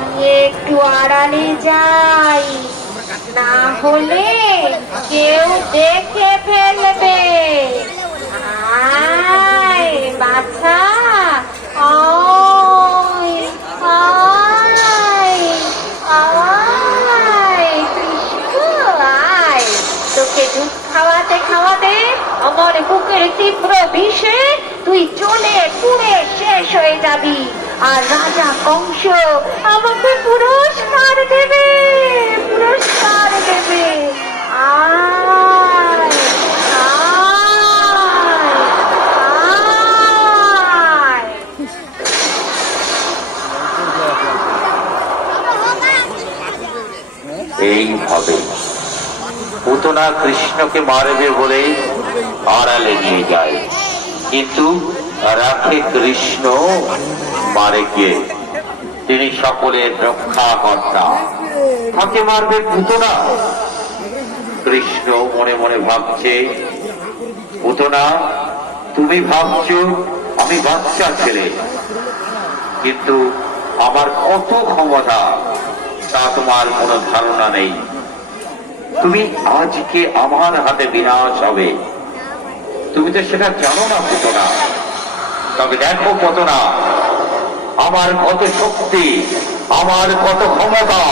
নিয়ে একটু আড়ালে যাই, না হলে কেউ দেখে ফেলবে। আয় বাছা, আয় আয় আয় কৃষ্ণ আয়। তোকে দুধ খাওয়াতে খাওয়াতে আমার বুকের তীব্র বিষে তুই চলে পুড়ে শেষ হয়ে যাবি, আর রাজা কংস আমাকে পুরস্কার দেবে, পুরস্কার দেবে। আয় আয় আয়। এইভাবে পুতনা কৃষ্ণকে মারবে বলে আড়ালে নিয়ে যায়, কিন্তু রাখে কৃষ্ণ মারে কে? তিনি সকলের রক্ষাকর্তা, তাকে মারবে পুতনা। কৃষ্ণ মনে মনে ভাবছে, পুতনা তুমি ভাবছো আমি বাচ্চা ছেলে, কিন্তু আমার কত ক্ষমতা তা তোমার কোনো ধারণা নেই। তুমি আজকে আমার হাতে বিনাশ হবে, তুমি তো সেটা জানো না পুতনা। তবে দেখো পুতনা, আমার কত শক্তি, আমার কত ক্ষমতা।